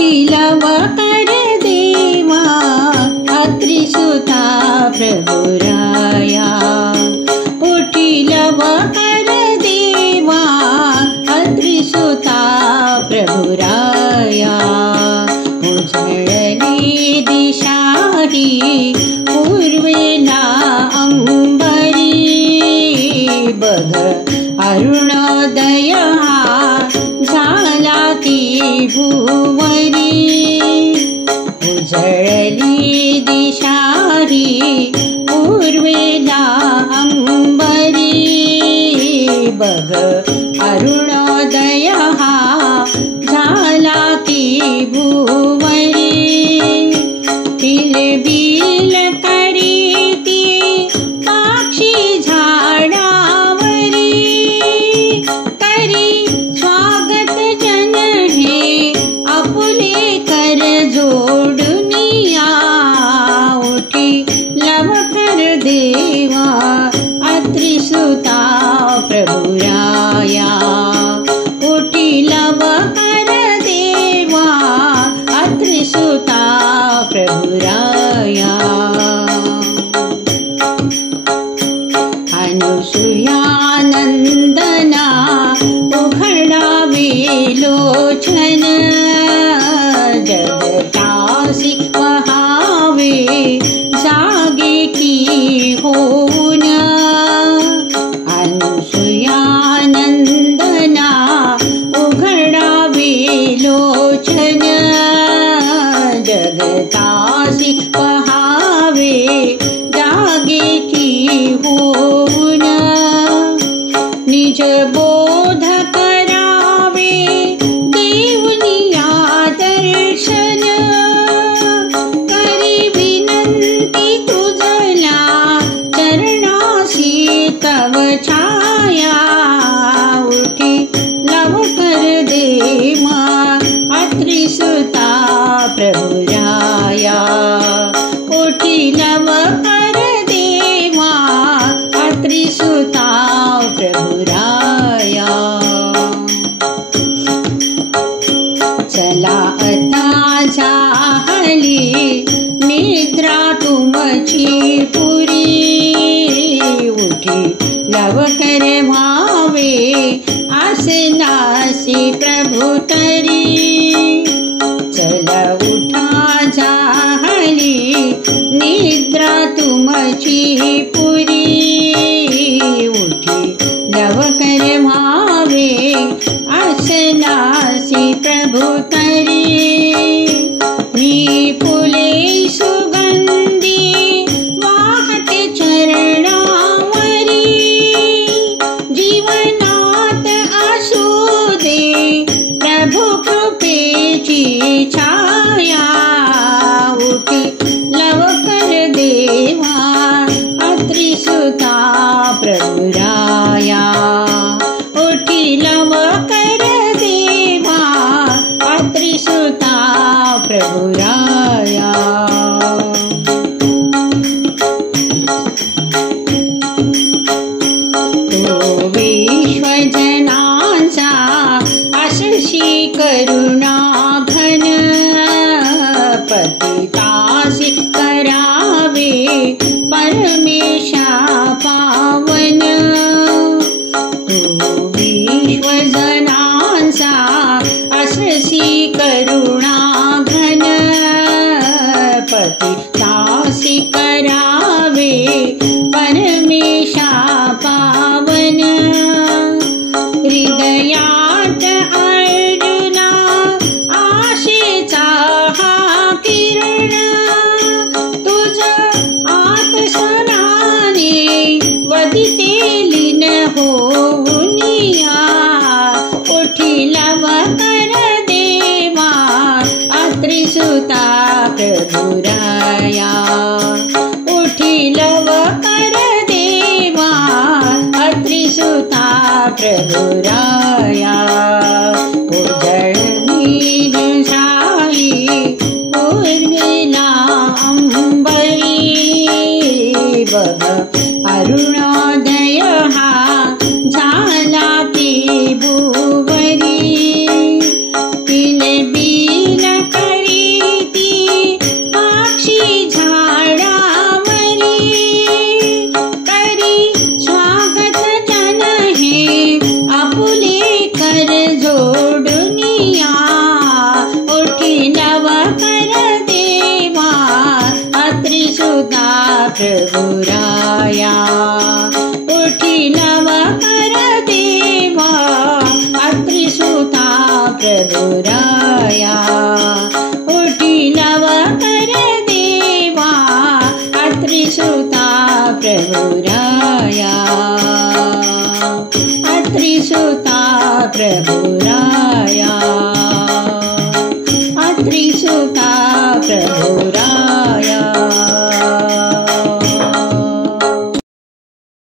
उठिलव कर देवा अत्रिसुता प्रभुराया। उठिलव कर देवा अत्रिसुता प्रभुराया। उजळली दिशाही पूर्वेला अंबरी, बघ अरुणोदय झाला ती भुवरी। उजळली दिशाही पूर्वेला अंबरी, बघ अरुणोदय झाला ती भुवरी। किलबिल करीती पक्षी झाडावरी, करी स्वागत जन हे आपुले कर जोडुनिया। उठिलव कर देवा अत्रिसुता प्रभुराया। उठिलव कर देवा अत्रिसुता प्रभुराया। अनुसूयानंदना उघडावे लोचन, जगतासी पहावे जागे की होऊन। अनुसूयानंदना उघडावे लोचन, जगतासी पहावे जागे की होऊन। निज बोध करावे देवनिया दर्शन, करी विनंती तुझला चरणासी तव छाया। उठिलव कर देवा अत्रिसुता प्रभुराया। उठिलव कर देवा अत्रिसुता प्रभुराया। चला आता झाली निद्रा तुमची पुरी, उठिलव कर भावे आसनासी प्रभु तरी। चला उठा झाली निद्रा तुमची पुरी, उठिलव कर भावे आसनासी प्रभु तरी। विपुले सुगंधी वाहते चरणावरी, जीवनात असू दे प्रभु कृपेची छाया। उठिलव कर देवा अत्रिसुता प्रभुराया। उठिलव कर देवा अत्रिसुता प्रभुराया। तो विश्वजनांचा आशीषी करुणा घन, पतितासी करावे परमेशा पावन। तो विश्वजनांचा आशीषी करुणा घन, पतितासी करावे परमेशा पावन। हृदयात अर्जुना आशेचा हा किरण, तुझ आत्मस्वराने वदिते लीन होऊनिया। उठिलव कर देवा अत्रिसुता प्रभुराया। उठिलव कर देवा अत्रिसुता प्रभुराया। उजळली दिशाही पूर्वेला अंबरी, बघ अरुणोदय झाला की भुवरी। किलबिल अत्रिसुता प्रभुराया अत्रिसुता प्रभुराया